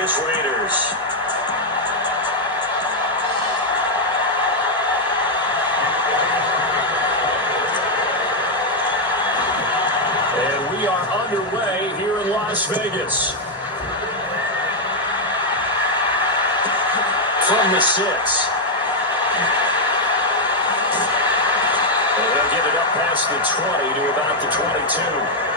Vegas Raiders. And we are underway here in Las Vegas. From the 6. And they'll get it up past the 20 to about the 22.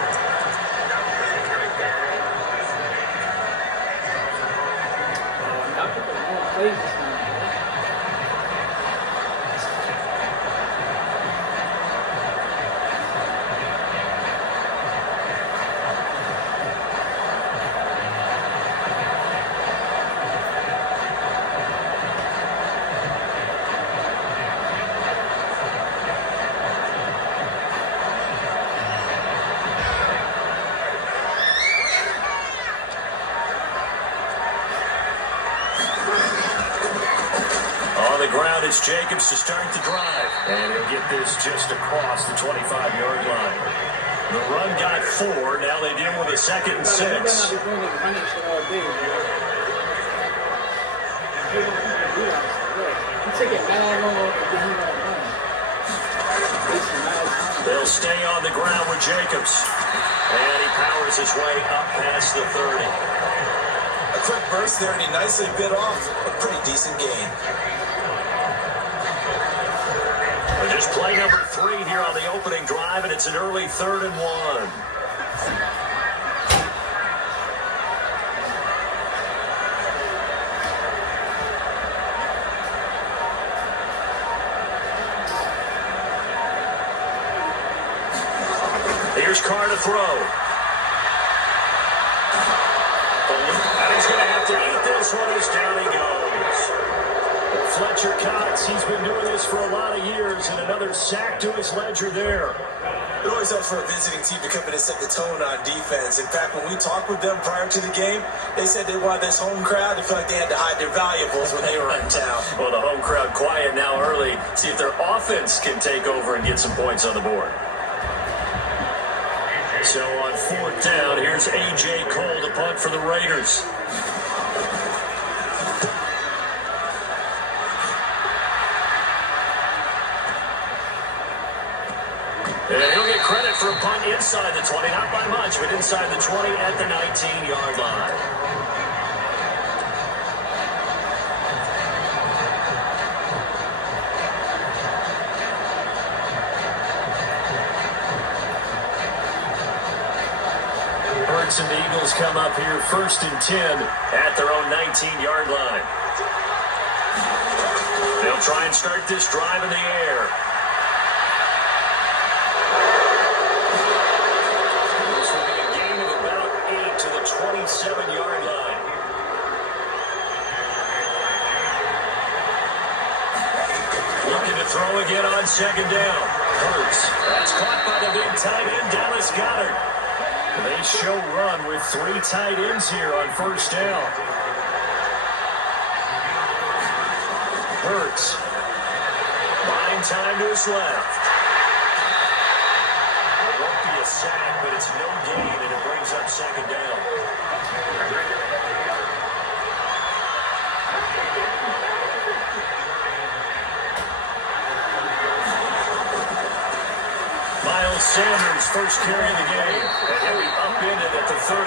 Ground is Jacobs to start the drive. And he'll get this just across the 25-yard line. The run got 4. Now they deal with a 2nd and 6. They'll stay on the ground with Jacobs. And he powers his way up past the 30. A quick burst there, and he nicely bit off a pretty decent gain. Just play number 3 here on the opening drive, and it's an early 3rd and 1. Here's Carr to throw. And he's going to have to eat this one as down he goes. Fletcher Cox, he's been doing this for a lot of years, and another sack to his ledger there. It always helps for a visiting team to come in and set the tone on defense. In fact, when we talked with them prior to the game, they said they wanted this home crowd to feel like they had to hide their valuables when they were in town. Well, the home crowd quiet now early. See if their offense can take over and get some points on the board. So on 4th down, here's A.J. Cole to punt for the Raiders. And he'll get credit for a punt inside the 20, not by much, but inside the 20 at the 19-yard line. Hurts and the Eagles come up here 1st and 10 at their own 19-yard line. They'll try and start this drive in the air. This will be a gain of about 8 to the 27-yard line. Looking to throw again on 2nd down. Hurts. That's caught by the big tight end, Dallas Goedert. They show run with 3 tight ends here on 1st down. Hurts. Buying time to his left. It won't be a sack, but it's no gain, and it brings up 2nd down. Miles Sanders first carry of the game. And he'll be upended at the 33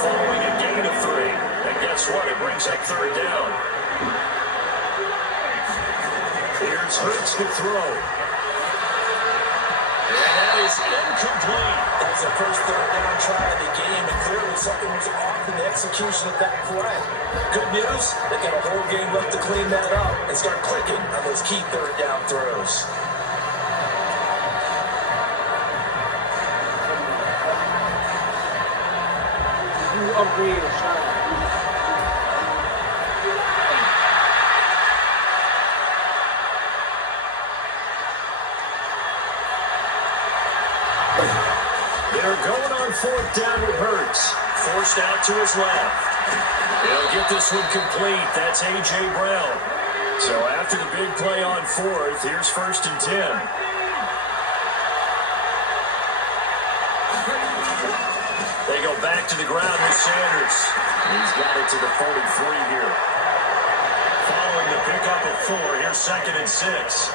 following a gain of 3. And guess what? It brings up 3rd down. Here's Hurts to throw. And that is incomplete. That's the first 3rd down try of the game, and clearly something was off in the execution of that play. Good news, they got a whole game left to clean that up and start clicking on those key 3rd down throws. Upgrade or shot. They're going on 4th down with Hurts. Forced out to his left. They'll get this one complete. That's A.J. Brown. So after the big play on 4th, here's 1st and 10. They go back to the ground with Sanders. He's got it to the 43 here. Following the pickup of 4, here's 2nd and 6.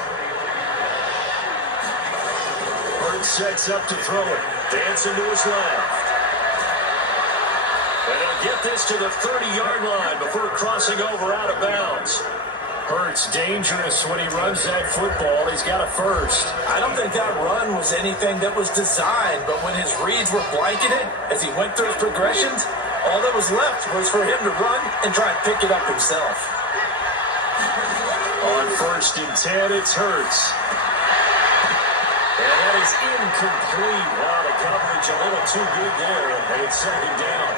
Hurts sets up to throw it. Dancing to his left. And he'll get this to the 30-yard line before crossing over out of bounds. Hurts dangerous when he runs that football. He's got a first. I don't think that run was anything that was designed, but when his reads were blanketed as he went through his progressions, all that was left was for him to run and try and pick it up himself. On 1st and 10, it's Hurts. And that is incomplete. Wow, the coverage a little too good there, and it's 2nd down.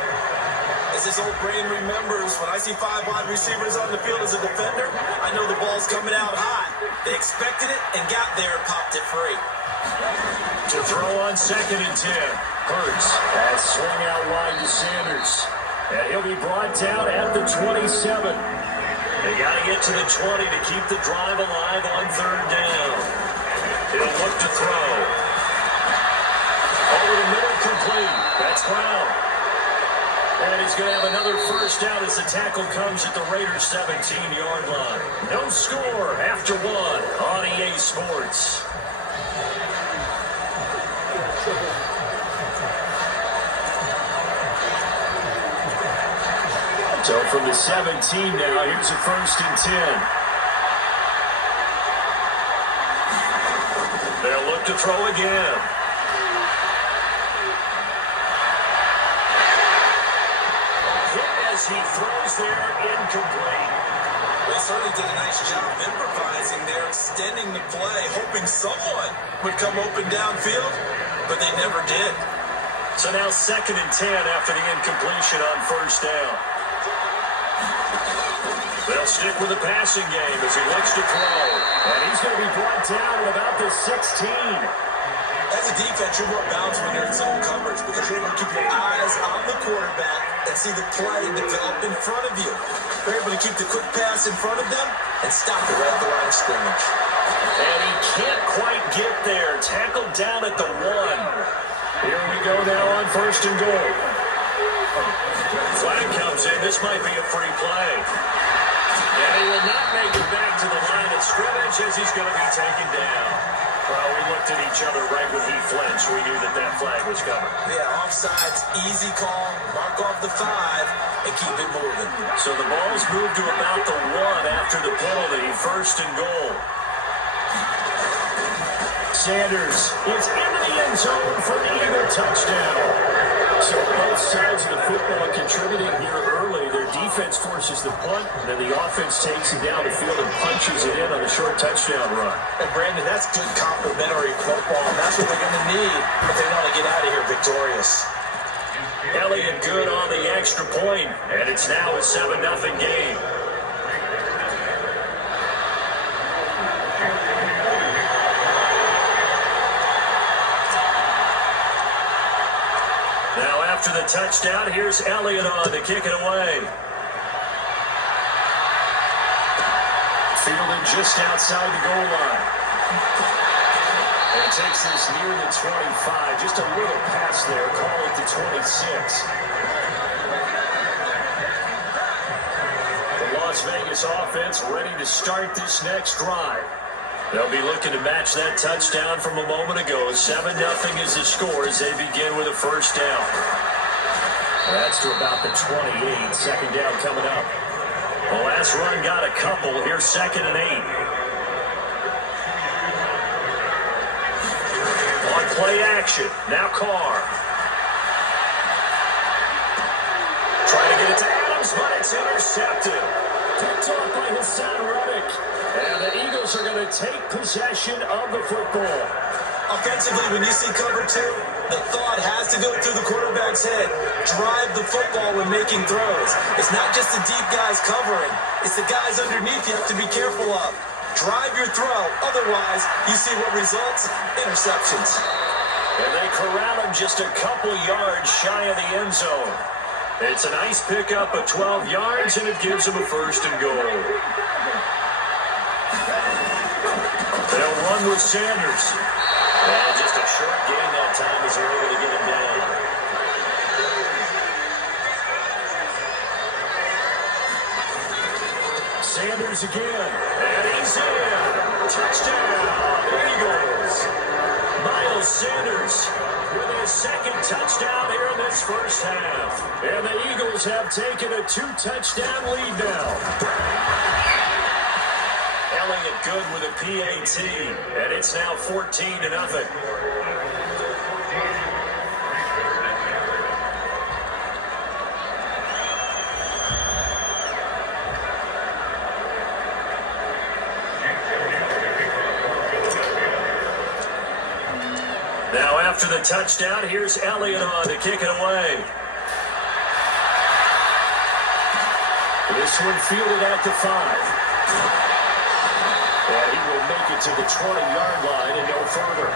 As his old brain remembers, when I see 5 wide receivers on the field as a defender, I know the ball's coming out high. They expected it and got there and popped it free. To throw on 2nd and 10. Hurts has swung out wide to Sanders. And he'll be brought down at the 27. They got to get to the 20 to keep the drive alive on 3rd down. He'll look to throw. Over the middle, complete. That's Brown. And he's going to have another first down as the tackle comes at the Raiders' 17-yard line. No score after 1 on EA Sports. So from the 17 now, here's a 1st and 10. They'll look to throw again. He throws there, incomplete. They certainly did a nice job improvising there, extending the play, hoping someone would come open downfield, but they never did. So now 2nd and 10 after the incompletion on 1st down. They'll stick with the passing game as he looks to throw. And he's going to be brought down at about the 16. As a defense, you're more balanced when you're in zone coverage because you're able to keep your eyes on the quarterback and see the play develop in front of you. You're able to keep the quick pass in front of them and stop it right at the line of scrimmage. And he can't quite get there. Tackled down at the 1. Here we go now on 1st and goal. Flag comes in. This might be a free play. And he will not make it back to the line of scrimmage as he's going to be taken down. Well, we looked at each other right when he flinched. We knew that that flag was coming. Yeah, offsides, easy call, mark off the 5, and keep it moving. So the ball's moved to about the 1 after the penalty, 1st and goal. Sanders is into the end zone for the Eagle touchdown. So both sides of the football contributing here early. Their defense forces the punt, and then the offense takes it down the field and punches it in on a short touchdown run. And Brandon, that's good complementary football, and that's what they're going to need if they want to get out of here victorious. Elliott good on the extra point, and it's now a 7-0 game. Now after the touchdown, here's Elliott on to kick it away. Fielded just outside the goal line. And it takes this near the 25. Just a little pass there. Call it the 26. The Las Vegas offense ready to start this next drive. They'll be looking to match that touchdown from a moment ago. 7-0 is the score as they begin with a first down. That's to about the 28. Second down coming up. The last run got a couple. Here's 2nd and 8. On play action. Now Carr. Trying to get it to Adams, but it's intercepted. Picked off by Hassan Reddick. And the Eagles are going to take possession of the football. Offensively, when you see cover 2, the thought has to go through the quarterback's head. Drive the football when making throws. It's not just the deep guys covering. It's the guys underneath you have to be careful of. Drive your throw. Otherwise, you see what results? Interceptions. And they corral him just a couple yards shy of the end zone. It's a nice pickup of 12 yards, and it gives them a 1st and goal. They'll run with Sanders. And just a short gain that time as they're able to get him down. throws again. And he's in. Touchdown, Eagles. Miles Sanders with his second touchdown here in this first half. And the Eagles have taken a 2-touchdown lead now. Elliott good with a PAT, and it's now 14-0. Now after the touchdown, here's Elliott on to kick it away. This one fielded at the 5. And he will make it to the 20-yard line and no further.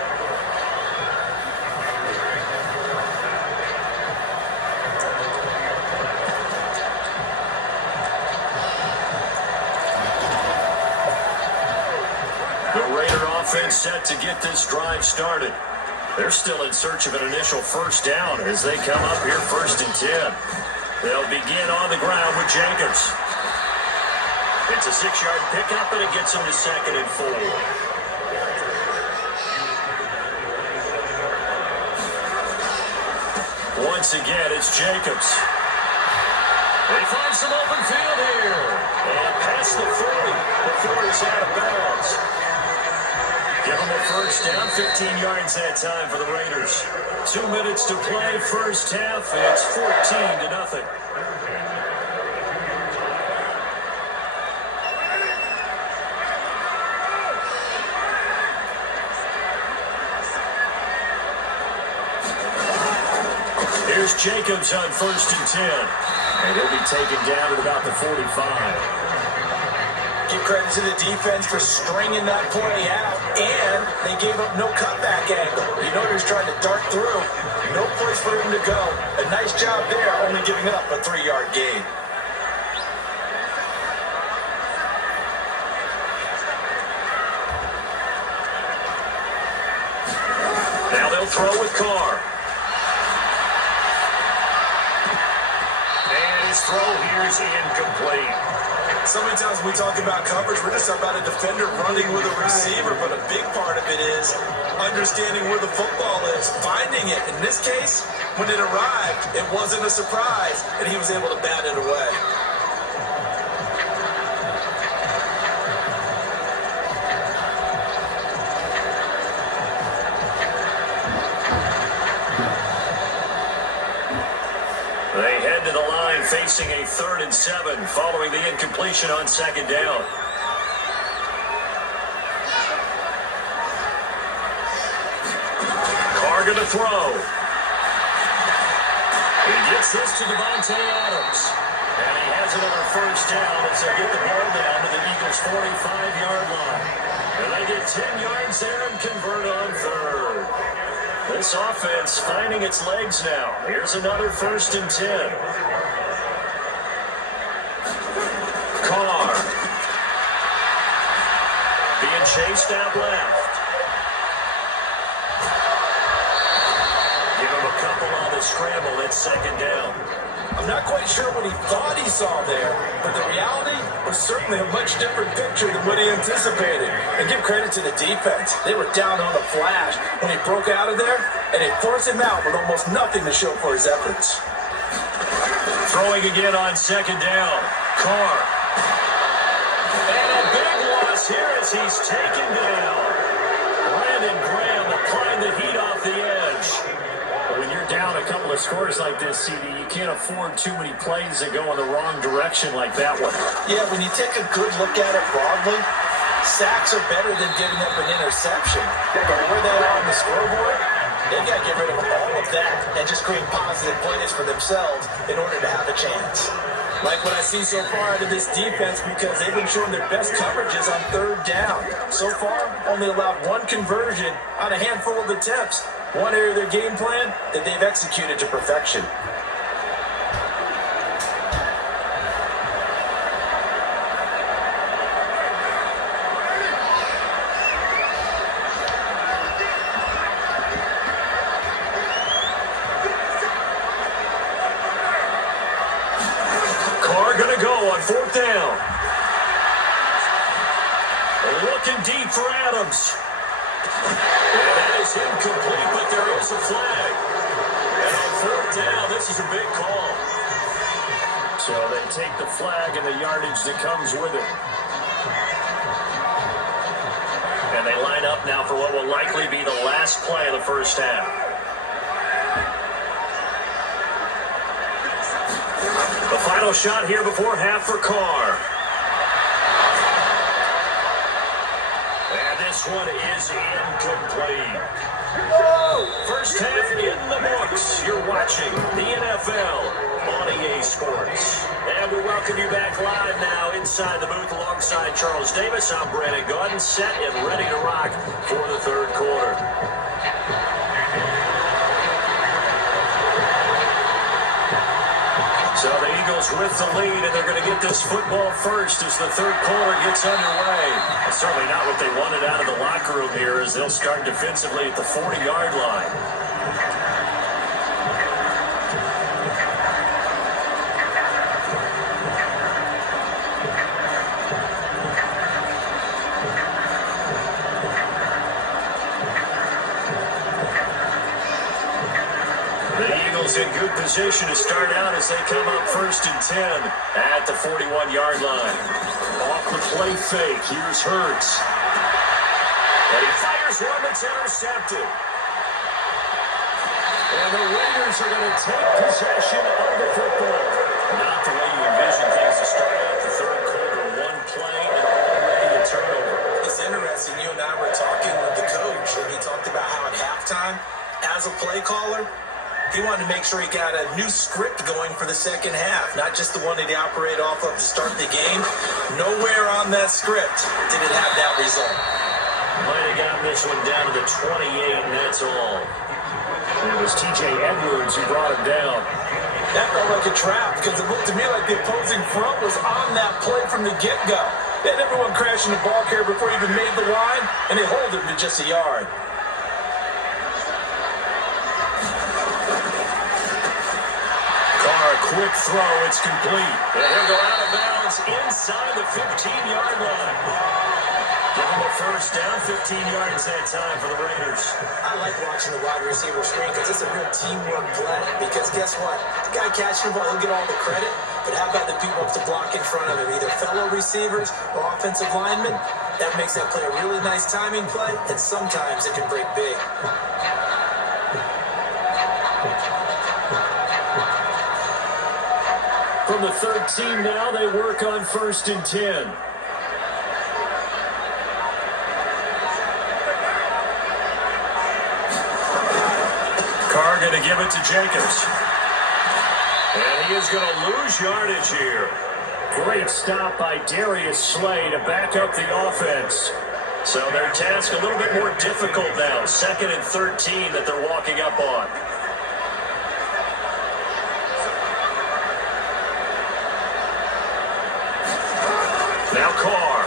The Raider offense set to get this drive started. They're still in search of an initial first down as they come up here 1st and 10. They'll begin on the ground with Jacobs. It's a 6-yard pickup, and it gets him to 2nd and 4. Once again, it's Jacobs. They find some open field here. And past the 40 before he's out of bounds. Give him a first down, 15 yards that time for the Raiders. 2 minutes to play, first half. It's 14-0. Here's Jacobs on 1st and 10. And he'll be taken down at about the 45. Give credit to the defense for stringing that play out, and they gave up no cutback angle. You know they're trying to dart through. No place for him to go. A nice job there, only giving up a 3-yard gain. Now they'll throw with Carr. And his throw here is incomplete. So many times when we talk about coverage, we're just about a defender running with a receiver, but a big part of it is understanding where the football is, finding it. In this case, when it arrived, it wasn't a surprise, and he was able to bat it away. They head to the line facing a 3rd and 7 following the incompletion on 2nd down. Carr gonna throw. He gets this to Devontae Adams. And he has another first down as they get the ball down to the Eagles' 45-yard line. And they get 10 yards there and convert on 3rd. This offense finding its legs now. Here's another 1st and 10. Carr. Being chased out left. Give him a couple on the scramble. It's 2nd down. I'm not quite sure what he thought he saw there, but the reality was certainly a much different picture than what he anticipated. And give credit to the defense. They were down on a flash when he broke out of there, and they forced him out with almost nothing to show for his efforts. Throwing again on 2nd down. Carr. And a big loss here as he's taken down. Brandon Graham applying the heat off the edge. When you're down a couple of scores like this, CD, you can't afford too many plays that go in the wrong direction like that one. Yeah, when you take a good look at it broadly, sacks are better than giving up an interception. But where they are on the scoreboard, they got to get rid of all of that and just create positive plays for themselves in order to have a chance. Like what I see so far out of this defense, because they've been showing their best coverages on 3rd down. So far, only allowed 1 conversion on a handful of attempts. One area of their game plan that they've executed to perfection. Carr gonna go on 4th down. Looking deep for Adams. And that is incomplete, but there is a flag. And on fourth down, this is a big call. So they take the flag and the yardage that comes with it. And they line up now for what will likely be the last play of the first half. The final shot here before half for Carr. And this one is incomplete. First half in the books. You're watching the NFL on EA Sports. And we welcome you back live now inside the booth alongside Charles Davis. I'm Brandon Gaudin, set and ready to rock for the third quarter. So the Eagles with the lead, and they're going to get this football first as the third quarter gets underway. It's certainly not what they wanted out of the locker room here as they'll start defensively at the 40-yard line. In good position to start out as they come up 1st and 10 at the 41-yard line. Off the play fake, here's Hurts. And he fires one that's intercepted. And the Raiders are going to take possession of the football. Not the way you envision things to start out the third quarter. One play and already a turnover. It's interesting. You and I were talking with the coach, and he talked about how at halftime, as a play caller, he wanted to make sure he got a new script going for the second half, not just the one that he operated off of to start the game. Nowhere on that script did it have that result. Might have gotten this one down to the 28, and that's all. It was T.J. Edwards who brought him down. That felt like a trap because it looked to me like the opposing front was on that play from the get-go. They had everyone crashing the ball carrier before he even made the line, and they hold him to just a yard. Quick throw, it's complete. And he'll go out of bounds inside the 15-yard line. Give him a first down, 15 yards that time for the Raiders. I like watching the wide receiver screen because it's a real teamwork play. Because guess what? The guy catching the ball, he'll get all the credit. But how about the people up to block in front of him, either fellow receivers or offensive linemen? That makes that play a really nice timing play, and sometimes it can break big. From the 13 now, they work on 1st and 10. Carr going to give it to Jacobs. And he is going to lose yardage here. Great stop by Darius Slay to back up the offense. So their task a little bit more difficult now. 2nd and 13 that they're walking up on. Now Carr.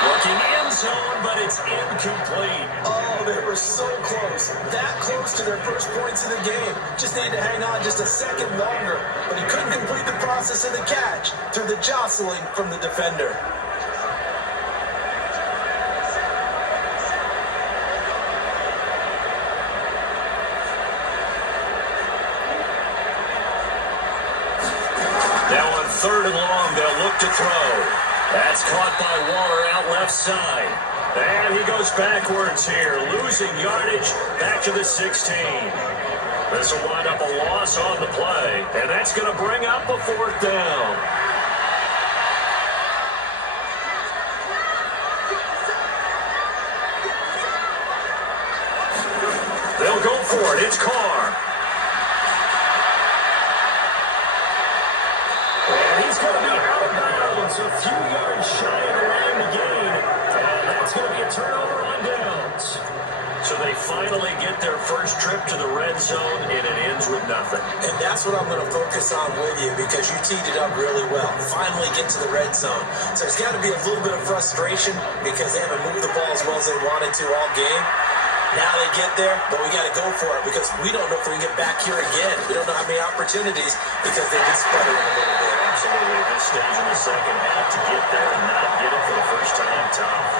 Looking end zone, but it's incomplete. Oh, they were so close. That close to their first points of the game. Just needed to hang on just a second longer. But he couldn't complete the process of the catch through the jostling from the defender. Now on 3rd and long, they'll look to throw. That's caught by Waller out left side. And he goes backwards here, losing yardage back to the 16. This will wind up a loss on the play, and that's going to bring up a 4th down. They'll go for it. It's Carr. He's going to be out of bounds, a few yards shy of the line to gain, and that's going to be a turnover on downs. So they finally get their first trip to the red zone, and it ends with nothing. And that's what I'm going to focus on with you because you teed it up really well. Finally get to the red zone. So there's got to be a little bit of frustration because they haven't moved the ball as well as they wanted to all game. Now they get there, but we got to go for it because we don't know if we can get back here again. We don't know how many opportunities because they've been sputtering a little bit. Absolutely. At this stage in the second half, to get there and not get it for the first time, tough.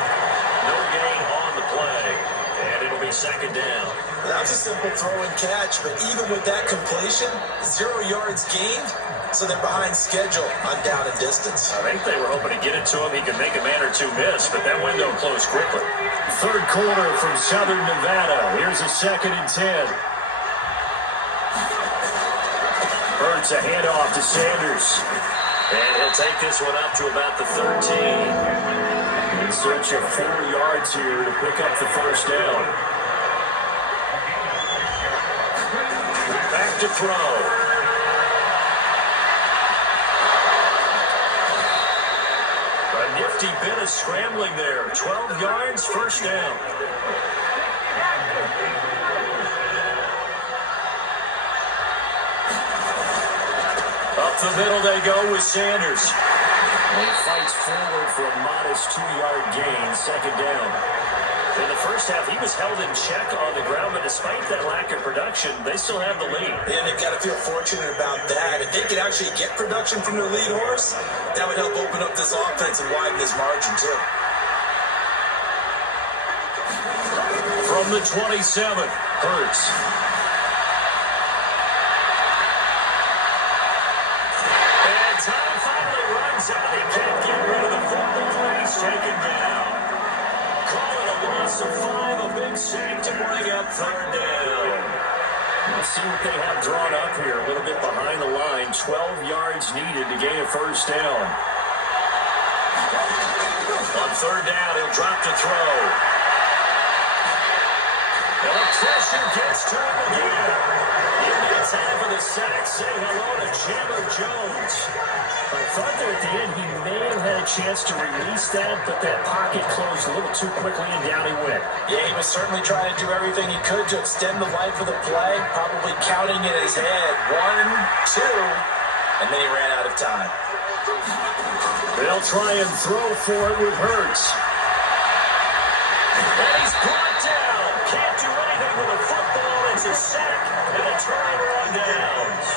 No gain on the play, and it'll be second down. That was a simple throw and catch, but even with that completion, 0 yards gained, so they're behind schedule on down and distance. I think they were hoping to get it to him. He could make a man or two miss, but that window closed quickly. Third quarter from Southern Nevada. Here's a 2nd and 10. Hurts a handoff to Sanders. And he'll take this one up to about the 13. In search of 4 yards here to pick up the first down. Back to throw. A nifty bit of scrambling there. 12 yards, first down. Up the middle they go with Sanders. And he fights forward for a modest 2-yard gain, second down. In the first half, he was held in check on the ground, but despite that lack of production, they still have the lead. And they've got to feel fortunate about that. If they could actually get production from their lead horse, that would help open up this offense and widen this margin, too. From the 27, Hurts. And time finally runs out. He can't get rid of the football, and he's taken down. Loss of 5, a big sack to bring up third down. Let's see what they have drawn up here. A little bit behind the line. 12 yards needed to gain a first down. On third down, he'll drop to throw. And the pressure gets to him again. In that time for the sack, say hello to Chandler Jones. I thought there at the end he may have had a chance to release that, but that pocket closed a little too quickly and down he went. Yeah, he was certainly trying to do everything he could to extend the life of the play, probably counting in his head. 1, 2, and then he ran out of time. They'll try and throw for it with Hurts. And he's brought down. Can't do anything with a football. It's a sack and a turnover on downs.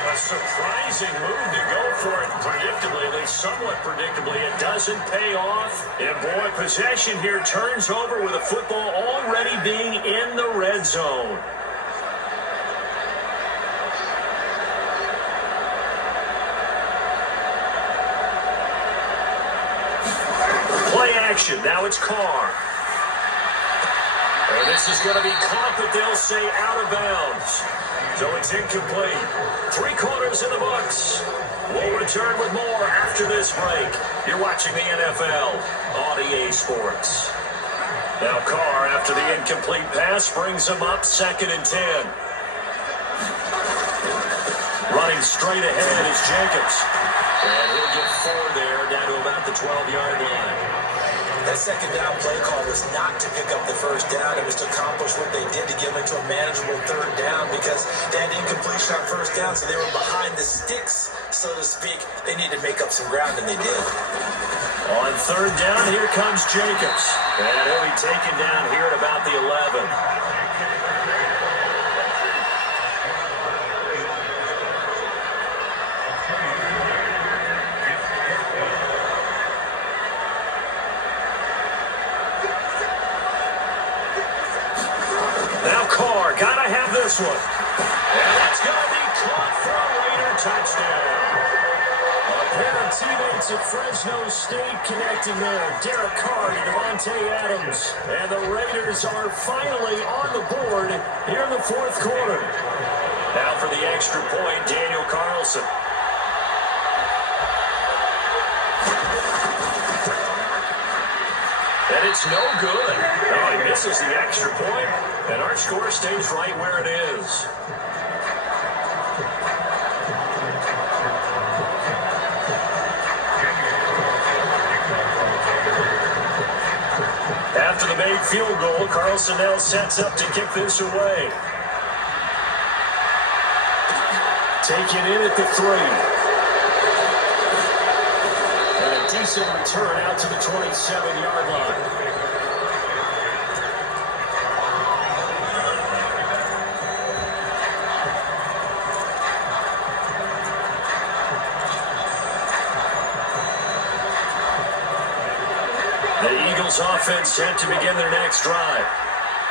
A surprising move to go for it predictably, at least somewhat predictably. It doesn't pay off. And boy, possession here turns over with a football already being in the red zone. Play action. Now it's Carr. And this is going to be caught, but they'll say out of bounds. So it's incomplete. 3 quarters in the books. We'll return with more after this break. You're watching the NFL on EA Sports. Now Carr, after the incomplete pass, brings him up 2nd and 10. Running straight ahead is Jacobs. And he'll get 4 there, down to about the 12-yard line. That second down play call was not to pick up the first down. It was to accomplish what they did to get them into a manageable third down because they had incompletion on first down, so they were behind the sticks, so to speak. They needed to make up some ground, and they did. On third down, here comes Jacobs. And he'll be taken down here at about the 11. Gotta have this one. And that's going to be caught for a Raider touchdown. A pair of teammates at Fresno State connecting there. Derek Carr to Devontae Adams. And the Raiders are finally on the board here in the fourth quarter. Now for the extra point, Daniel Carlson. And it's no good. Oh, he misses the extra point, and our score stays right where it is. After the made field goal, Carlson now sets up to kick this away. Taken in at the 3. Decent return out to the 27-yard line. Eagles offense set to begin their next drive.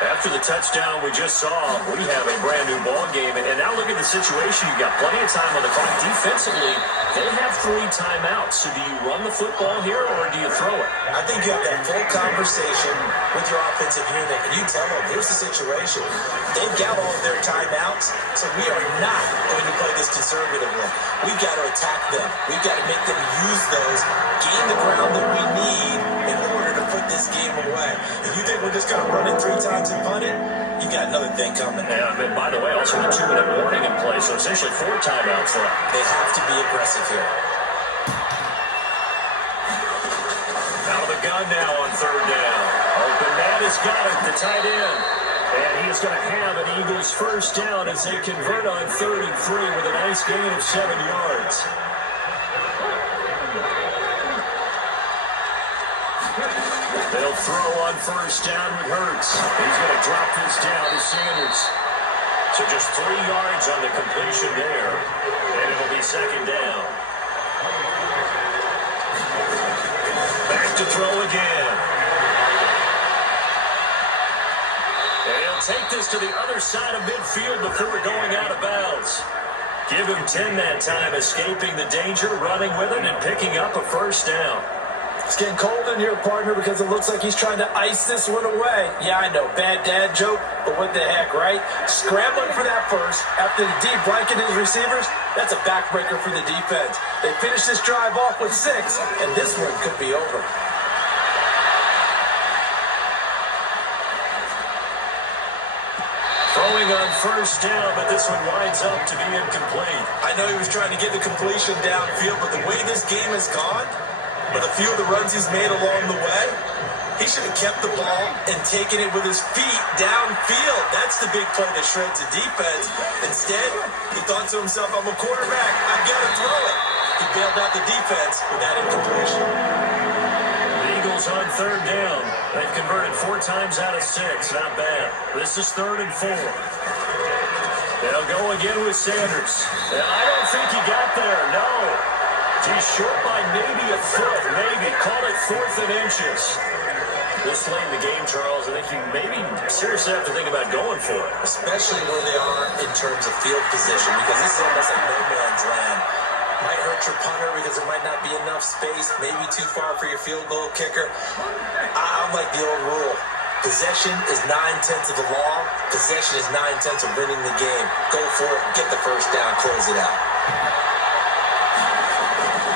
After the touchdown we just saw, we have a brand new ball game. And now look at the situation. You've got plenty of time on the clock. Defensively, they have 3 timeouts. So do you run the football here or do you throw it? I think you have that full conversation with your offensive unit, and you tell them, here's the situation. They've got all of their timeouts, so we are not going to play this conservatively. We've got to attack them. We've got to make them use those, gain the ground that we need in order to put this game away. If you think we're just going to run it 3 times and punt it, you got another thing coming. Yeah, and by the way, also a 2-minute warning in play, so essentially 4 timeouts left. They have to be aggressive here. Out of the gun now on 3rd down. Open man has got it, the tight end. And he's going to have an Eagles first down as they convert on 3rd and 3 with a nice gain of 7 yards. They'll throw on first down with Hurts. He's going to drop this down to Sanders. So just 3 yards on the completion there. And it'll be 2nd down. Back to throw again. And he'll take this to the other side of midfield before going out of bounds. Give him 10 that time, escaping the danger, running with it, and picking up a first down. It's getting cold in here, partner, because it looks like he's trying to ice this one away. Yeah, I know, bad dad joke, but what the heck, right? Scrambling for that first after the deep blanket his receivers, that's a backbreaker for the defense. They finish this drive off with 6, and this one could be over. Throwing on first down, but this one winds up to be incomplete. I know he was trying to get the completion downfield, but the way this game has gone, with a few of the runs he's made along the way, he should have kept the ball and taken it with his feet downfield. That's the big play that shreds the defense. Instead, he thought to himself, I'm a quarterback, I've got to throw it. He bailed out the defense with that incompletion. The Eagles on 3rd down. They've converted 4 times out of 6. Not bad. This is 3rd and 4. They'll go again with Sanders. And I don't think he got there. No. He's short by maybe a foot, maybe. Call it 4th and inches. This late in the game, Charles, I think you maybe seriously have to think about going for it. Especially where they are in terms of field position, because this is almost like no man's land. Might hurt your punter because there might not be enough space, maybe too far for your field goal kicker. I'm like the old rule. Possession is 9/10 of the law. Possession is 9/10 of winning the game. Go for it, get the first down, close it out.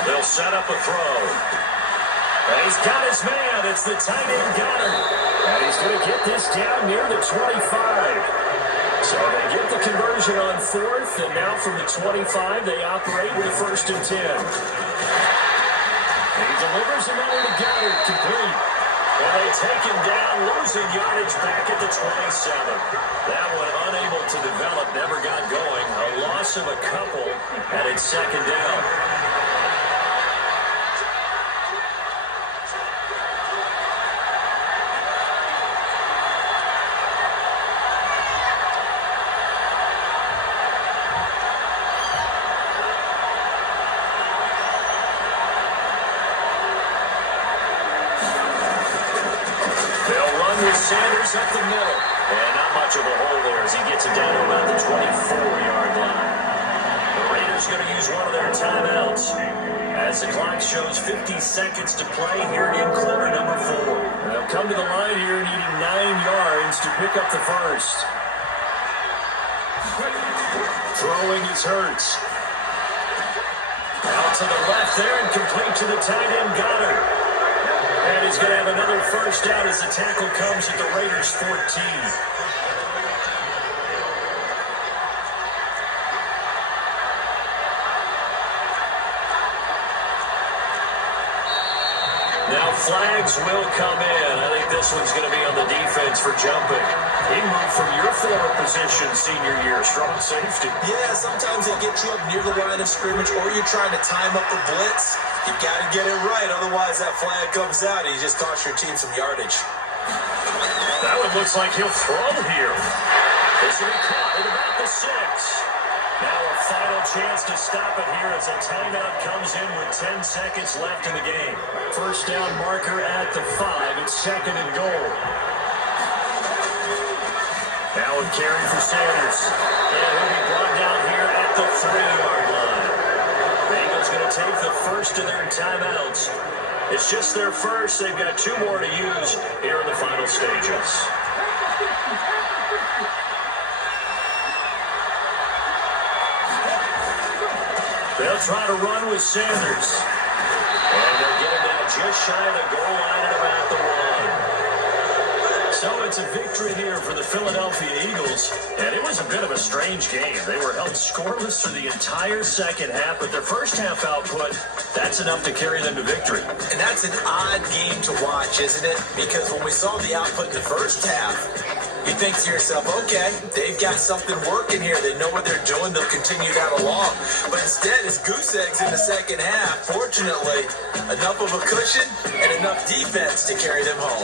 They'll set up a throw. And he's got his man. It's the tight end Goddard. And he's going to get this down near the 25. So they get the conversion on 4th, and now from the 25, they operate with a 1st and 10. And he delivers another to Goddard, complete. And they take him down, losing yardage back at the 27. That one unable to develop, never got going. A loss of a couple, and it's 2nd down. Sanders up the middle. And not much of a hole there as he gets it down to about the 24-yard line. The Raiders going to use one of their timeouts as the clock shows 50 seconds to play here in quarter number 4. They'll come to the line here needing 9 yards to pick up the first. Throwing is Hurts. Out to the left there and complete to the tight end Goddard. And he's going to have another first down as the tackle comes at the Raiders' 14. Now flags will come in. I think this one's going to be on the defense for jumping. He moved from your former position senior year, strong safety. Yeah, sometimes they get you up near the line of scrimmage, or you're trying to time up a blitz. You've got to get it right, otherwise that flag comes out and you just cost your team some yardage. That one looks like he'll throw here. This will be caught at about the 6. Now a final chance to stop it here as a timeout comes in with 10 seconds left in the game. First down marker at the 5. It's second and goal. Now a carry for Sanders. And he'll be brought down here at the 3-yard line. Bengals going to take the first of their timeouts. It's just their first. They've got 2 more to use here in the final stages. They'll try to run with Sanders. And they'll get him down just shy of the goal line at about the 1. So it's a victory here for the Philadelphia Eagles. And it was a bit of a strange game. They were held scoreless for the entire second half, but their first half output, that's enough to carry them to victory. And that's an odd game to watch, isn't it? Because when we saw the output in the first half, you think to yourself, okay, they've got something working here. They know what they're doing. They'll continue that along. But instead, it's goose eggs in the second half. Fortunately, enough of a cushion and enough defense to carry them home.